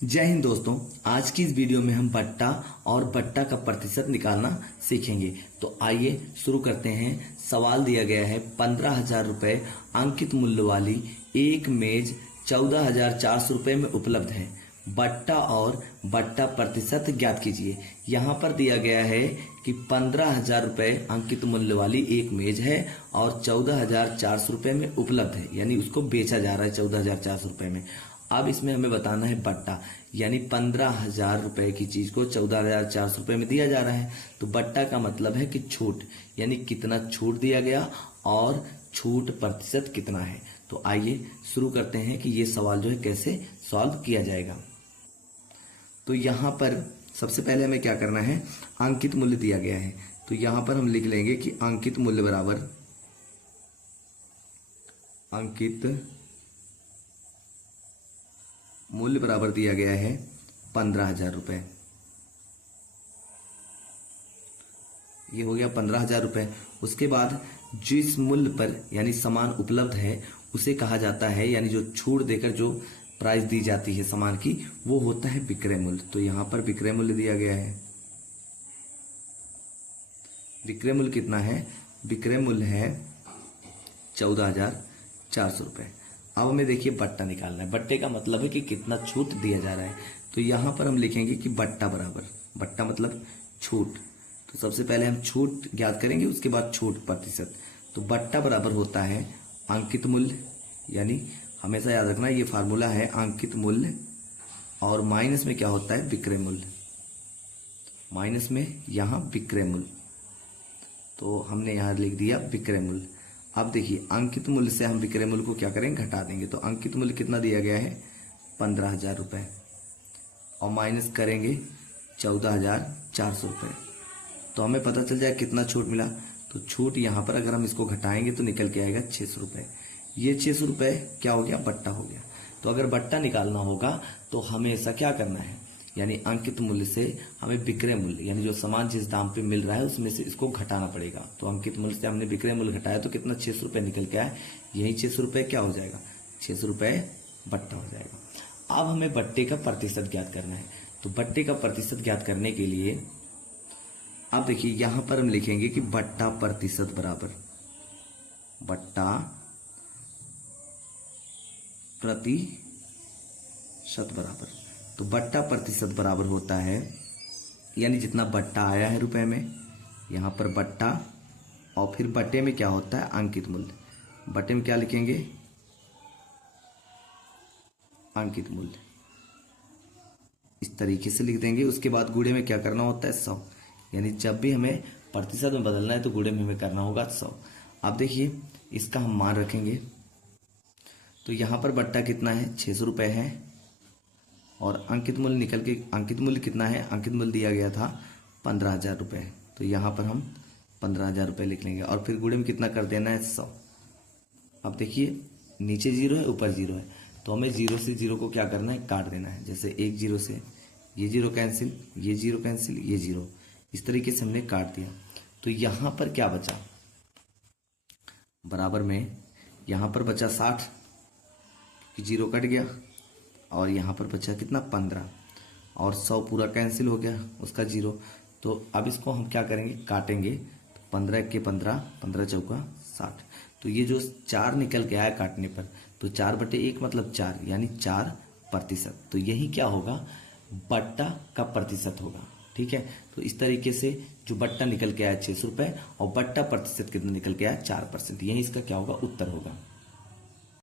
जय हिंद दोस्तों। आज की इस वीडियो में हम बट्टा और बट्टा का प्रतिशत निकालना सीखेंगे। तो आइए शुरू करते हैं। सवाल दिया गया है 15,000 रुपए अंकित मूल्य वाली एक मेज 14,400 रुपए में उपलब्ध है। बट्टा और बट्टा प्रतिशत ज्ञात कीजिए। यहाँ पर दिया गया है कि 15,000 रुपए अंकित मूल्य वाली एक मेज है और 14,400 रुपए में उपलब्ध है, यानी उसको बेचा जा रहा है 14,400 रुपए में। अब इसमें हमें बताना है बट्टा, यानी 15,000 रुपए की चीज को 14,400 रुपए में दिया जा रहा है। तो बट्टा का मतलब है कि छूट, यानी कितना छूट दिया गया और छूट प्रतिशत कितना है। तो आइए शुरू करते हैं कि ये सवाल जो है कैसे सॉल्व किया जाएगा। तो यहाँ पर सबसे पहले हमें क्या करना है, अंकित मूल्य दिया गया है। तो यहाँ पर हम लिख लेंगे कि अंकित मूल्य बराबर मूल्य बराबर दिया गया है 15,000 रुपए। ये हो गया 15,000 रुपए। उसके बाद जिस मूल्य पर यानी सामान उपलब्ध है उसे कहा जाता है, यानी जो छूट देकर जो प्राइस दी जाती है सामान की, वो होता है विक्रय मूल्य। तो यहां पर विक्रय मूल्य दिया गया है। विक्रय मूल्य कितना है? विक्रय मूल्य है 14,400 रुपए। अब हमें देखिए बट्टा निकालना है। बट्टे का मतलब है कि कितना छूट दिया जा रहा है। तो यहां पर हम लिखेंगे कि बट्टा बराबर, बट्टा मतलब छूट। तो सबसे पहले हम छूट ज्ञात करेंगे, उसके बाद छूट प्रतिशत। तो बट्टा बराबर होता है अंकित मूल्य, यानी हमेशा याद रखना ये फार्मूला है अंकित मूल्य, और माइनस में क्या होता है विक्रय मूल्य, माइनस में यहां विक्रय मूल्य। तो हमने यहां लिख दिया विक्रय मूल्य। अब देखिए अंकित मूल्य से हम विक्रय मूल्य को क्या करेंगे, घटा देंगे। तो अंकित मूल्य कितना दिया गया है 15,000 रुपए, और माइनस करेंगे 14,400 रुपए। तो हमें पता चल जाए कितना छूट मिला। तो छूट यहाँ पर अगर हम इसको घटाएंगे तो निकल के आएगा 600 रुपए। ये 600 रुपए क्या हो गया, बट्टा हो गया। तो अगर बट्टा निकालना होगा तो हमें ऐसा क्या करना है, यानी अंकित मूल्य से हमें विक्रय मूल्य, यानी जो सामान जिस दाम पे मिल रहा है उसमें से इसको घटाना पड़ेगा। तो अंकित मूल्य से हमने विक्रय मूल्य घटाया तो कितना 600 रुपए निकल के आया। यही 600 रुपए क्या हो जाएगा, 600 रुपए बट्टा हो जाएगा। अब हमें बट्टे का प्रतिशत ज्ञात करना है। तो बट्टे का प्रतिशत ज्ञात करने के लिए अब देखिए यहां पर हम लिखेंगे कि बट्टा प्रतिशत बराबर बट्टा प्रतिशत बराबर, तो बट्टा प्रतिशत बराबर होता है, यानी जितना बट्टा आया है रुपए में, यहां पर बट्टा, और फिर बट्टे में क्या होता है अंकित मूल्य। बट्टे में क्या लिखेंगे, अंकित मूल्य, इस तरीके से लिख देंगे। उसके बाद गुणे में क्या करना होता है 100, यानी जब भी हमें प्रतिशत में बदलना है तो गुणे में हमें करना होगा 100। अब देखिए इसका हम मान रखेंगे। तो यहां पर बट्टा कितना है 600 रुपए है, और अंकित मूल्य निकल के, अंकित मूल्य कितना है, अंकित मूल्य दिया गया था 15,000 रुपए। तो यहां पर हम 15,000 रुपए लिख लेंगे, और फिर गुणे में कितना कर देना है 100। अब देखिए नीचे 0 है ऊपर 0 है, तो हमें 0 से 0 को क्या करना है, काट देना है। जैसे एक 0 से ये 0 कैंसिल, ये 0 कैंसिल, ये 0, इस तरीके से हमने काट दिया। तो यहां पर क्या बचा, बराबर में यहां पर बचा 60, 0 कट गया, और यहां पर बचा कितना 15, और 100 पूरा कैंसिल हो गया उसका 0। तो अब इसको हम क्या करेंगे, काटेंगे। तो 15 के 15, 15 चौका 60। तो ये जो 4 निकल के आया काटने पर, तो 4/1 मतलब 4, यानी 4%। तो यही क्या होगा, बट्टा का प्रतिशत होगा। ठीक है। तो इस तरीके से जो बट्टा निकल के आया 600 रुपए, और बट्टा प्रतिशत कितना निकल के आया 4%, यही इसका क्या होगा, उत्तर होगा।